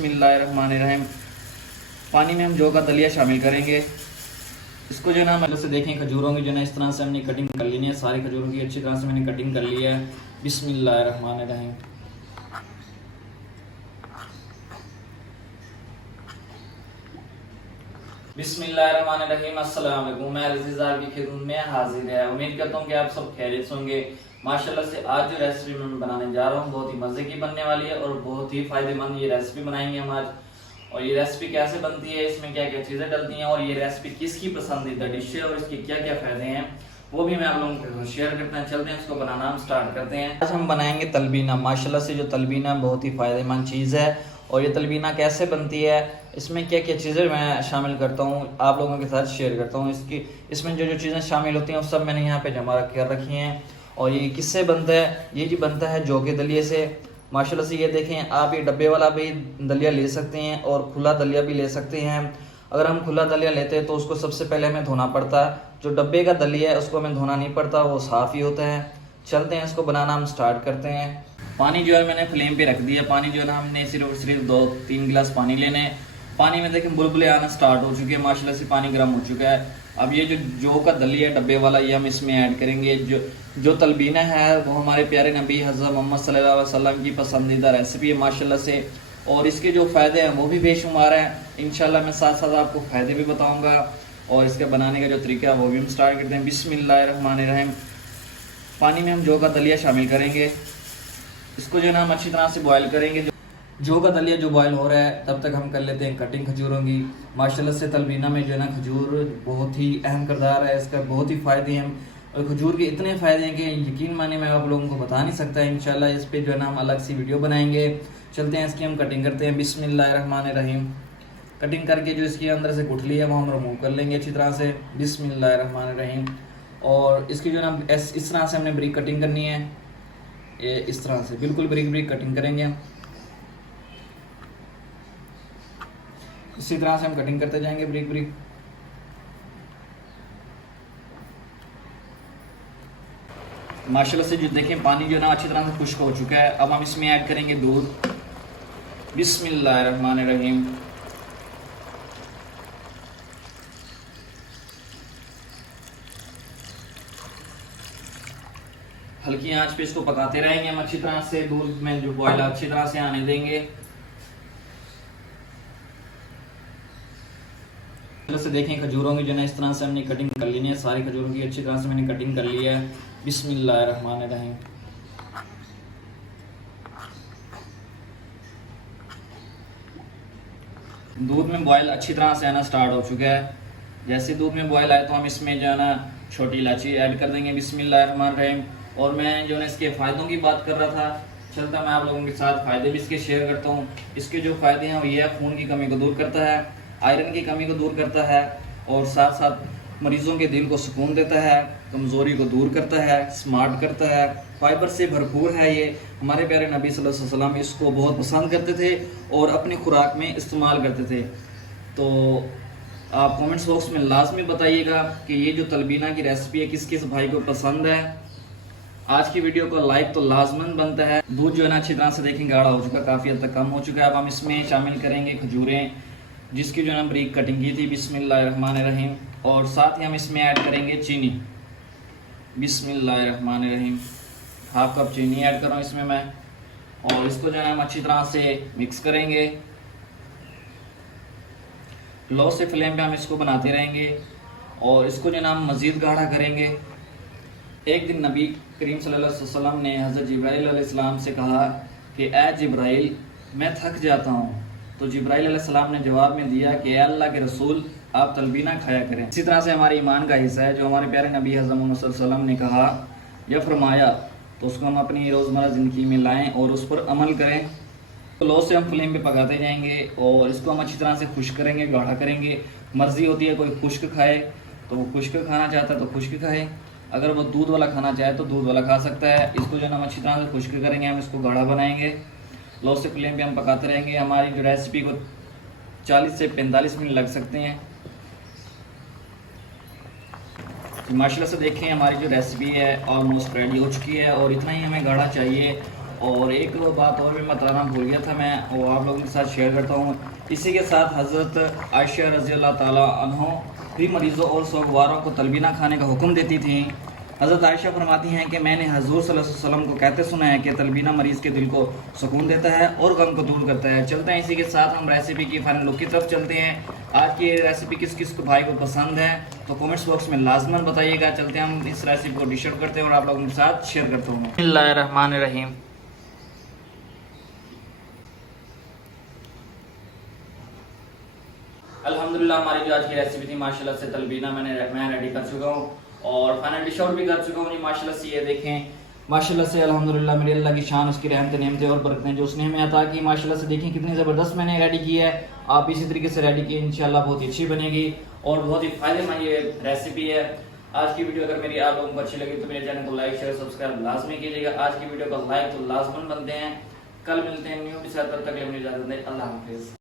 बिस्मिल्लाहिर्रहमानिर्रहीम। पानी में हम जौ का दलिया शामिल करेंगे। इसको जो है ना मतलब से देखें खजूरों की जो है इस तरह से हमने कटिंग कर लेनी है। सारी खजूरों की अच्छी तरह से मैंने कटिंग कर ली है। बिस्मिल्लाहिर्रहमानिर्रहीम। बिस्मिल्लाहिर्रहमानिर्रहीम। अस्सलाम वालेकुम। मैं अज़ीज़ की खिदमत में हाजिर है। उम्मीद करता हूँ कि आप सब खैरियत से होंगे। माशाल्लाह से आज जो रेसिपी मैं बनाने जा रहा हूँ बहुत ही मज़े की बनने वाली है और बहुत ही फ़ायदेमंद ये रेसिपी बनाएंगे हम आज। और ये रेसिपी कैसे बनती है, इसमें क्या क्या चीज़ें डलती हैं और ये रेसिपी किसकी पसंदीदा डिश है और इसके क्या क्या फ़ायदे हैं वो भी मैं आप लोगों के साथ शेयर करते हैं। चलते हैं इसको बनाना हम स्टार्ट करते हैं। आज हम बनाएंगे तलबीना। माशाल्लाह से जो तलबीना बहुत ही फ़ायदेमंद चीज़ है। और ये तलबीना कैसे बनती है, इसमें क्या क्या चीज़ें मैं शामिल करता हूँ आप लोगों के साथ शेयर करता हूँ। इसमें जो जो चीज़ें शामिल होती हैं वो सब मैंने यहाँ पे जमा कर रखी हैं। और ये किससे बनता है, ये जी बनता है जौ के दलिए से। माशाल्लाह से ये देखें, आप ये डब्बे वाला भी दलिया ले सकते हैं और खुला दलिया भी ले सकते हैं। अगर हम खुला दलिया लेते हैं तो उसको सबसे पहले हमें धोना पड़ता है। जो डब्बे का दलिया है उसको हमें धोना नहीं पड़ता, वो साफ़ ही होता है। चलते हैं इसको बनाना हम स्टार्ट करते हैं। पानी जो है मैंने फ्लेम पे रख दिया। पानी जो है ना हमने सिर्फ 2-3 गिलास पानी लेने हैं। पानी में देखें बुलबुले आना स्टार्ट हो चुके हैं। माशाल्लाह से पानी गर्म हो चुका है। अब ये जो जौ का दलिया है डब्बे वाला, ये हम इसमें ऐड करेंगे। जो तलबीना है वो हमारे प्यारे नबी हज़रत मोहम्मद सल्लल्लाहु अलैहि वसल्लम की पसंदीदा रेसिपी है माशाल्लाह से। और इसके जो फ़ायदे हैं वो भी बेशुमार हैं। इंशाल्लाह मैं साथ साथ आपको फ़ायदे भी बताऊँगा और इसके बनाने का जो तरीका है वो भी हम स्टार्ट करते हैं। बिस्मिल्लाहिर्रहमानिर्रहीम। पानी में हम जौ का दलिया शामिल करेंगे। इसको जो है ना हम अच्छी तरह से बॉयल करेंगे। जौ का दलिया जो बॉयल हो रहा है तब तक हम कर लेते हैं कटिंग खजूरों की। माशाल्लाह से तलबीना में जो है ना खजूर बहुत ही अहम किरदार है, इसका बहुत ही फ़ायदे हैं। और खजूर के इतने फ़ायदे हैं कि यकीन माने मैं आप लोगों को बता नहीं सकता। इंशाल्लाह इस पे जो है ना हम अलग सी वीडियो बनाएंगे। चलते हैं इसकी हम कटिंग करते हैं। बिस्मिल्लाहिर्रहमानिर्रहीम। कटिंग करके जो इसके अंदर से गुठली है वो हम रिमूव कर लेंगे अच्छी तरह से। बिस्मिल्लाहिर्रहमानिर्रहीम। और इसकी जो है ना इस तरह से हमने ब्रिक कटिंग करनी है। ये इस तरह से बिल्कुल ब्रिक ब्रिक कटिंग करेंगे हम। इसी तरह से हम कटिंग करते जाएंगे ब्रिक ब्रिक। माशाल्लाह से जो देखें पानी जो है ना अच्छी तरह से खुश्क हो चुका है। अब हम इसमें ऐड करेंगे दूध। बिस्मिल्लाहिर्रहमानिर्रहीम। हल्की आंच पे इसको पकाते रहेंगे हम अच्छी तरह से। दूध में जो बॉयल अच्छी तरह से आने देंगे। से देखें खजूरों की जो है इस तरह से हमने कटिंग कर लेनी है। सारी खजूरों की अच्छी तरह से मैंने कटिंग कर ली है। बिस्मिल्लाहिर्रहमानिर्रहीम। दूध में बॉयल अच्छी तरह से आना स्टार्ट हो चुका है। जैसे दूध में बॉयल आए तो हम इसमें जो है ना छोटी इलायची ऐड कर देंगे। बिस्मिल्लाहिर्रहमानिर्रहीम। और मैं जो है इसके फ़ायदों की बात कर रहा था, चलता मैं आप लोगों के साथ फ़ायदे भी इसके शेयर करता हूँ। इसके जो फ़ायदे हैं वो ये है, खून की कमी को दूर करता है, आयरन की कमी को दूर करता है और साथ साथ मरीज़ों के दिल को सुकून देता है, कमज़ोरी को दूर करता है, स्मार्ट करता है, फाइबर से भरपूर है। ये हमारे प्यारे नबी सल्लल्लाहु अलैहि वसल्लम इसको बहुत पसंद करते थे और अपनी खुराक में इस्तेमाल करते थे। तो आप कमेंट्स बॉक्स में लाजमी बताइएगा कि ये जो तलबीना की रेसिपी है किस किस भाई को पसंद है। आज की वीडियो को लाइक तो लाजमन बनता है। दूध जो है ना अच्छी तरह से देखें गाढ़ा हो चुका है, काफ़ी हद तक कम हो चुका है। अब हम इसमें शामिल करेंगे खजूरें जिसकी जो है ना ब्रिक कटिंग की थी। बिस्मिल्लाहिर्रहमानिर्रहीम। और साथ ही हम इसमें ऐड करेंगे चीनी। बिस्मिल्लाहिर्रहमानिर्रहीम। 1/2 कप चीनी ऐड कर रहा हूँ इसमें मैं। और इसको जो है हम अच्छी तरह से मिक्स करेंगे। लो से फ्लेम पे हम इसको बनाते रहेंगे और इसको जो है ना हम मज़ीद गाढ़ा करेंगे। एक दिन नबी करीम सल्लल्लाहु अलैहि वसल्लम ने हज़रत जिब्राइल अलैहिस्सलाम से कहा कि ए जिब्राइल मैं थक जाता हूँ। तो जिब्राइल अलैहिस्सलाम ने जवाब में दिया कि अल्लाह के रसूल आप तलबीना खाया करें। इसी तरह से हमारे ईमान का हिस्सा है जो हमारे प्यारे नबी हज़रत मोहम्मद सल्लल्लाहु अलैहि वसल्लम ने कहा या फरमाया तो उसको हम अपनी रोज़मर्रा ज़िंदगी में लाएं और उस पर अमल करें। तो लो से हम फ्लेम पे पकाते जाएंगे और इसको हम अच्छी तरह से खुश्क करेंगे, गाढ़ा करेंगे। मर्ज़ी होती है, कोई खुश्क खाए तो वो खुश्क खाना चाहता है तो खुश्क खाए, अगर वो दूध वाला खाना चाहे तो दूध वाला खा सकता है। इसको जो है हम अच्छी तरह से खुश्क करेंगे, हम इसको गाढ़ा बनाएंगे। लो से फ्लेम पे हम पकाते रहेंगे। हमारी जो रेसिपी को 40 से 45 मिनट लग सकते हैं। तो माशाल्लाह से देखें हमारी जो रेसिपी है ऑलमोस्ट रेडी हो चुकी है और इतना ही हमें गाढ़ा चाहिए। और एक बात और भी बताना भूल गया था मैं, वो आप लोगों के साथ शेयर करता हूँ। इसी के साथ हज़रत आयशा रज़ी अल्लाह ताला अन्हा भी मरीज़ों और सोगवारों को तलबीना खाने का हुक्म देती थी। हज़रत आयशा फरमाती हैं कि मैंने हज़ूर सल्लल्लाहु अलैहि वसल्लम को कहते सुना है कि तलबीना मरीज़ के दिल को सुकून देता है और गम को दूर करता है। चलते हैं इसी के साथ हम रेसिपी की फाइनल लुक की तरफ चलते हैं। आज की ये रेसिपी किस किस को भाई को पसंद है तो कमेंट्स बॉक्स में लाजमन बताइएगा। चलते हैं हम इस रेसिपी को डिश आउट करते हैं और आप लोगों के साथ शेयर करता हूँ। बिस्मिल्लाहिर्रहमानिर्रहीम। अल्हम्दुलिल्लाह हमारी जो आज की रेसिपी थी माशाल्लाह से तलबीना मैं रेडी कर चुका हूँ और फाइनल डिश आउट भी कर चुका हूँ जी। माशाल्लाह से ये देखें, माशाल्लाह से अल्हम्दुलिल्लाह मेरे अल्लाह की शान, उसकी रहमत नेमतें और बरकतें जो उसने हमें अता की। माशाल्लाह से देखें कितनी ज़बरदस्त मैंने रेडी की है। आप इसी तरीके से रेडी किए इंशाल्लाह बहुत ही अच्छी बनेगी और बहुत ही फायदेमंद ये रेसिपी है। आज की वीडियो अगर मेरी आप लोगों को अच्छी लगी तो मेरे चैनल को लाइक शेयर सब्सक्राइब लाजमी कीजिएगा। आज की वीडियो को लाइक तो लाजमन बनते हैं। कल मिलते हैं न्यू के साथ, तब तक के लिए मुझे इजाज़त दें। अल्लाह हाफिज़।